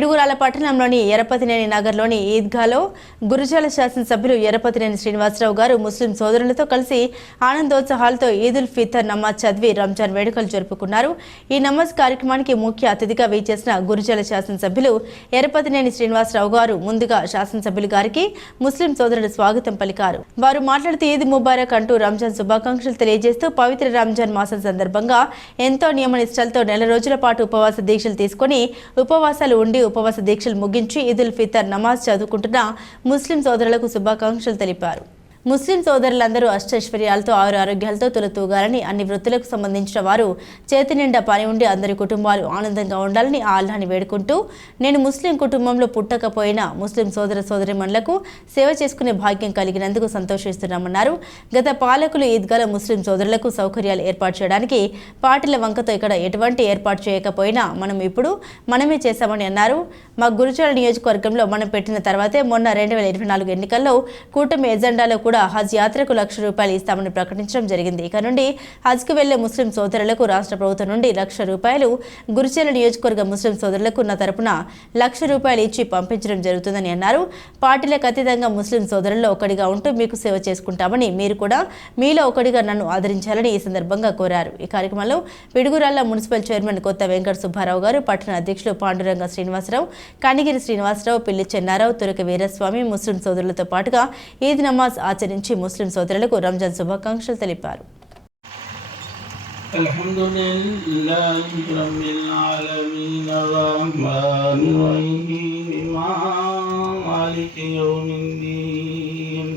పిడుగురాల పట్టణంలోని ఎరపతినేని నగర్లోని ఈద్గాలో గురుజాల శాసనసభ్యులు ఎరపతినేని శ్రీనివాసరావు గారు ముస్లిం సోదరులతో కలిసి ఆనందోత్సాహాలతో ఈదుల్ ఫితర్ నమాజ్ చదివి రంజాన్ వేడుకలు జరుపుకున్నారు. ఈ నమాజ్ కార్యక్రమానికి ముఖ్య అతిథిగా వేచేసిన గురుజాల శాసనసభ్యులు ఎరపతినేని శ్రీనివాసరావు గారు ముందుగా శాసనసభ్యులు గారికి ముస్లిం సోదరులు స్వాగతం పలికారు. వారు మాట్లాడుతూ ఈద్ ముబారక్ అంటూ రంజాన్ శుభాకాంక్షలు తెలియజేస్తూ పవిత్ర రంజాన్ మాసం సందర్భంగా ఎంతో నియమనిష్టలతో నెల రోజుల పాటు ఉపవాస దీక్షలు తీసుకొని ఉపవాసాలు ఉండి ఉపవాస దీక్షలు ముగించి ఈదుల్ ఫితర్ నమాజ్ చదువుకుంటున్న ముస్లిం సోదరులకు శుభాకాంక్షలు తెలిపారు. ముస్లిం సోదరులందరూ అష్టైశ్వర్యాలతో ఆరు ఆరోగ్యాలతో తొలతూగాలని అన్ని వృత్తులకు సంబంధించిన వారు చేతి నిండా పని ఉండి అందరి కుటుంబాలు ఆనందంగా ఉండాలని ఆ అల్లాని వేడుకుంటూ నేను ముస్లిం కుటుంబంలో పుట్టకపోయినా ముస్లిం సోదర సోదరిమణులకు సేవ చేసుకునే భాగ్యం కలిగినందుకు సంతోషిస్తున్నామన్నారు. గత పాలకులు ఈద్గాల ముస్లిం సోదరులకు సౌకర్యాలు ఏర్పాటు చేయడానికి పార్టీల వంకతో ఇక్కడ ఎటువంటి ఏర్పాటు చేయకపోయినా మనం ఇప్పుడు మనమే చేశామని అన్నారు. మా గురుచాల నియోజకవర్గంలో మనం పెట్టిన తర్వాతే మొన్న రెండు వేల ఇరవై నాలుగు ఎన్నికల్లో కూటమి ఎజెండాలో కూడా హజ్ యాత్రకు లక్ష రూపాయలు ఇస్తామని ప్రకటించడం జరిగింది. ఇక నుండి హజ్కు వెళ్ళే ముస్లిం సోదరులకు రాష్ట్ర ప్రభుత్వం నుండి లక్ష రూపాయలు గురిచేల నియోజకవర్గ ముస్లిం సోదరులకు నా తరపున లక్ష రూపాయలు ఇచ్చి పంపించడం జరుగుతుందని అన్నారు. పార్టీలకు అతీతంగా ముస్లిం సోదరుల్లో ఒకటిగా ఉంటూ మీకు సేవ చేసుకుంటామని మీరు కూడా మీలో ఒకటిగా నన్ను ఆదరించాలని ఈ సందర్భంగా కోరారు. ఈ కార్యక్రమంలో పిడుగురాళ్ళ మున్సిపల్ చైర్మన్ కొత్త వెంకట సుబ్బారావు గారు పట్టణ అధ్యక్షులు పాండురంగ శ్రీనివాసరావు కనిగిరి శ్రీనివాసరావు పిల్లి చెన్నారావు తురక వీరస్వామి ముస్లిం సోదరులతో పాటుగా ఈద్ నమాజ్ ఆచరించి ముస్లిం సోదరులకు రంజాన్ శుభాకాంక్షలు తెలిపారు الحمد لله رب العالمين الرحمن الرحيم مالك يوم الدين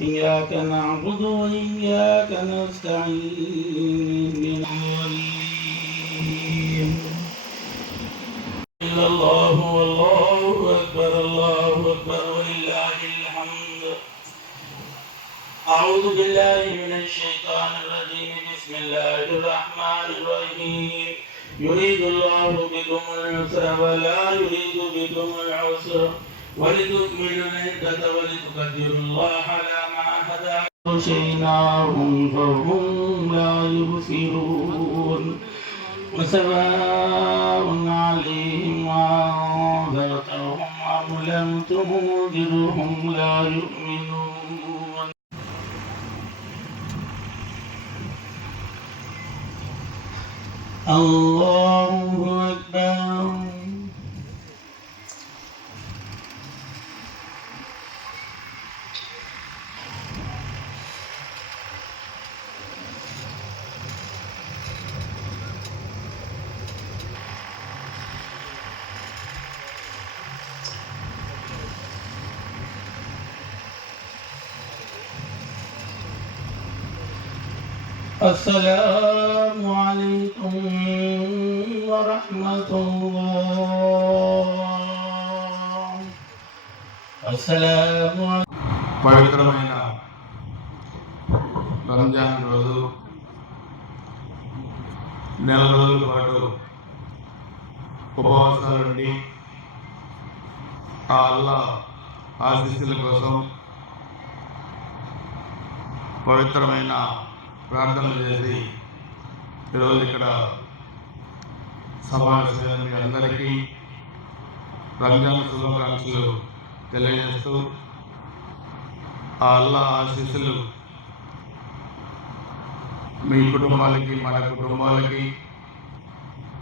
إياك نعبد وإياك نستعين الشيطان الرجيم. بسم الله الرحمن الرحيم. يريد الله بكم اليسر ولا يريد بكم العسر. ولتكملوا العدة ولتقدروا الله على ما هداكم شيناهم فهم لا يبصرون. وسواء عليهم أنذرتهم أم لم تنذرهم لا يؤمنون. الله أكبر. السلام عليكم ورحمة الله السلام عليكم పవిత్రమైన రంజాన్ రోజు నెల రోజుల పాటు ఉపవాసాలుండి ఆ అల్లా ఆశీస్సుల కోసం పవిత్రమైన ప్రార్థనలు చేసి ఈరోజు ఇక్కడ సమావేశమైన అందరికీ రంజాన్ శుభాకాంక్షలు తెలియజేస్తూ ఆ అల్లా ఆశీస్సులు మీ కుటుంబాలకి మన కుటుంబాలకి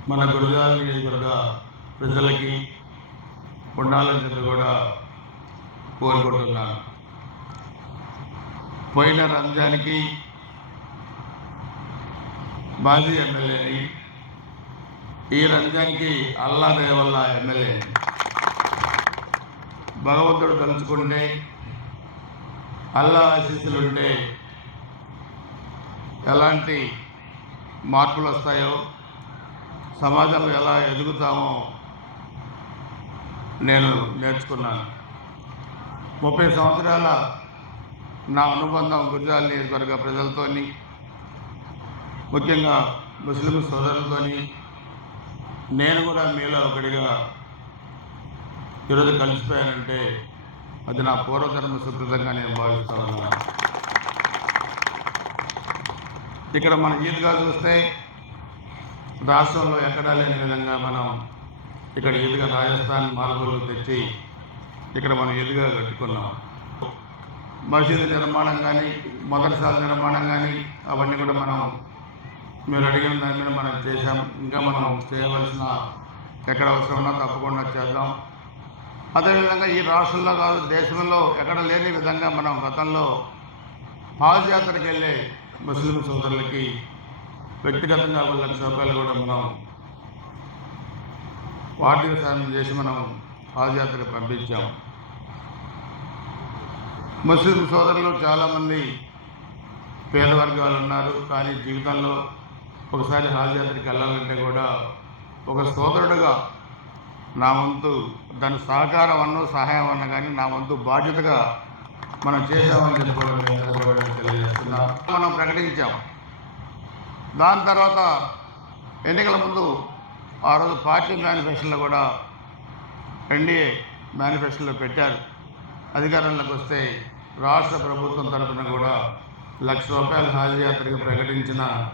మన గురుజాల నియోజకవర్గ ప్రజలకి ఉండాలని చెప్పి కూడా కోరుకుంటున్నాను. పోయిన రంజాన్కి మాజీ ఎమ్మెల్యేని ఈ రంజాన్కి అల్లా దేవల్ల ఎమ్మెల్యే. భగవంతుడు తలుచుకుంటే అల్లా ఆశీస్సులుంటే ఎలాంటి మార్పులు వస్తాయో సమాజంలో ఎలా ఎదుగుతామో నేను నేర్చుకున్నాను. ముప్పై సంవత్సరాల నా అనుబంధం గుజరాత్ నియోజకవర్గ ప్రజలతోని ముఖ్యంగా ముస్లిం సోదరులతోని నేను కూడా మీలో ఒకటిగా ఈరోజు కలిసిపోయానంటే అది నా పూర్వకర్మ సుకృతంగా నేను భావిస్తా ఉన్నాను. ఇక్కడ మన ఈద్గా చూస్తే రాష్ట్రంలో ఎక్కడా లేని విధంగా మనం ఇక్కడ ఈద్గా రాజస్థాన్ మార్పులు తెచ్చి ఇక్కడ మనం ఈద్గా కట్టుకున్నాం. మసీదు నిర్మాణం కానీ మదర్సాల నిర్మాణం కానీ అవన్నీ కూడా మనం మీరు అడిగిన దాని మీద మనం చేశాం. ఇంకా మనం చేయవలసిన ఎక్కడ అవసరం ఉన్నా తప్పకుండా చేద్దాం. అదేవిధంగా ఈ రాష్ట్రంలో కాదు దేశంలో ఎక్కడ లేని విధంగా మనం గతంలో హాజ్ యాత్రకి వెళ్ళే ముస్లిం సోదరులకి వ్యక్తిగతంగా ఒక లక్ష రూపాయలు కూడా మనం ఆర్థిక సాయం చేసి మనం హాజ్ యాత్రకు పంపించాం. ముస్లిం సోదరులు చాలామంది పేద వర్గాలు ఉన్నారు. కానీ జీవితంలో ఒకసారి హాజ్ యాత్రకి వెళ్ళాలంటే కూడా ఒక సోదరుడుగా నా వంతు దాని సహకారం అన్నో సహాయం అన్న కానీ నా వంతు బాధ్యతగా మనం చేసామని చెప్పి కూడా తెలియజేస్తున్నా. మనం ప్రకటించాం. దాని తర్వాత ఎన్నికల ముందు ఆ రోజు పార్టీ మేనిఫెస్టోలో కూడా ఎన్డీఏ మేనిఫెస్టోలో పెట్టారు. అధికారంలోకి వస్తే రాష్ట్ర ప్రభుత్వం తరఫున కూడా లక్ష రూపాయల హాజయాత్రగా ప్రకటించిన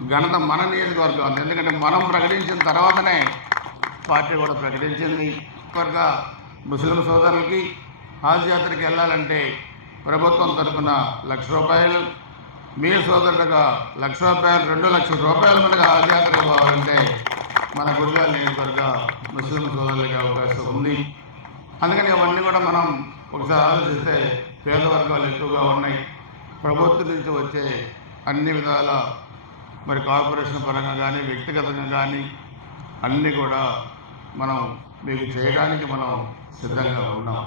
ఘనత మన నియోజకవర్గం ఎందుకంటే మనం ప్రకటించిన తర్వాతనే పార్టీ కూడా ప్రకటించింది. వర్గ ముస్లిం సోదరులకి హాజ్ యాత్రకి వెళ్ళాలంటే ప్రభుత్వం తరఫున లక్ష రూపాయలు మీ సోదరుడుగా లక్ష రూపాయలు రెండు లక్షల రూపాయల మనకు హాజ్ యాత్రకు పోవాలంటే మన గురుజాల నియోజకవర్గ ముస్లిం సోదరులకి అవకాశం ఉంది. అందుకని అవన్నీ కూడా మనం ఒకసారి ఆలోచిస్తే పేద వర్గాలు ఎక్కువగా ఉన్నాయి. ప్రభుత్వం నుంచి వచ్చే అన్ని విధాల మరి కార్పొరేషన్ పరంగా కానీ వ్యక్తిగతంగా కానీ అన్నీ కూడా మనం మీకు చేయడానికి మనం సిద్ధంగా ఉన్నాం.